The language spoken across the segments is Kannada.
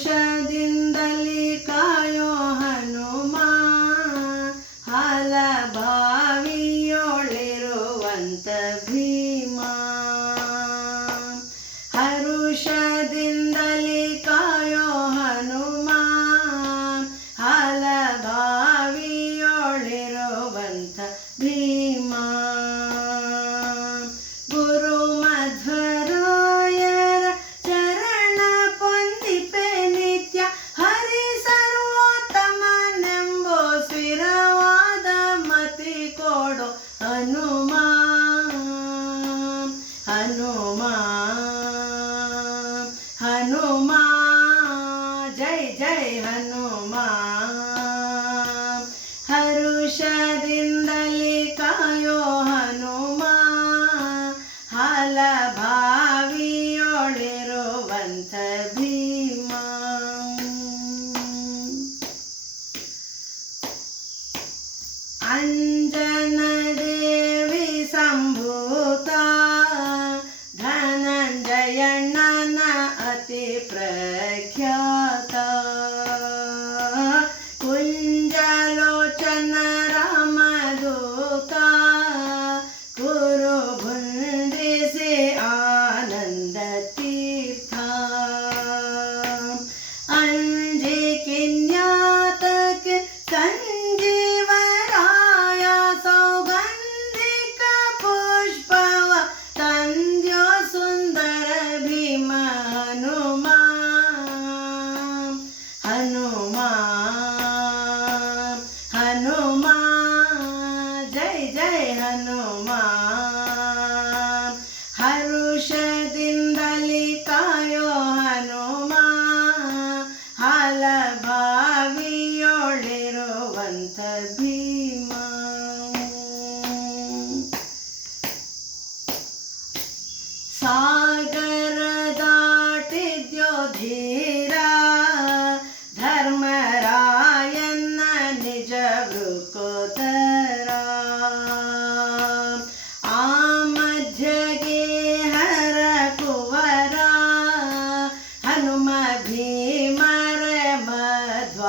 ಹರುಷದಿಂದಲಿ ಕಾಯೋ ಹನುಮ ಹಲಬಾ ಹನುಮಾ ಜೈ ಜೈ ಹನುಮಾ ಹರುಷದಿಂದಲೇ ಕಾಯೋ ಹನುಮಾ ಹಲಭಾವಿಯೊಳಿರುವಂಥ ಭೀಮ ಅನ್ನ ಸಂತೋಷದಿಂದಲಿ ಕಾಯೋ ಹನುಮ ಹಲಭಾವಿಯೊಳಿರುವಂಥ ಬಿ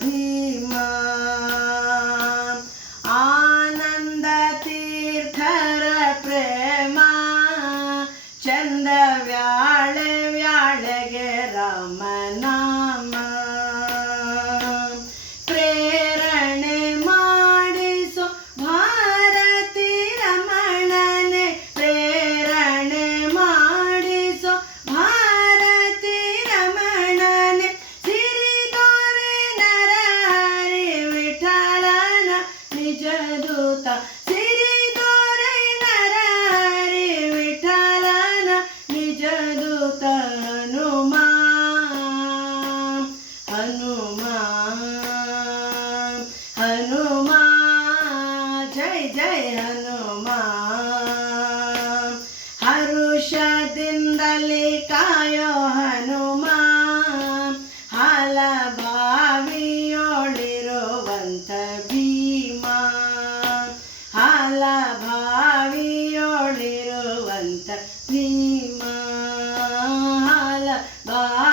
भीमा आनन्दतीर्थर प्रेमा। चन्द्र व्याळे व्याळगे राम ಪೌರುಷದಿಂದಲೇ ಕಾಯೋ ಹನುಮ. ಹಲಭಾವಿಯೋಳಿರುವಂತ ಭೀಮ. ಹಲಭಾವಿಯೋಳಿರುವಂತ ಭೀಮ. ಹಲಭಾ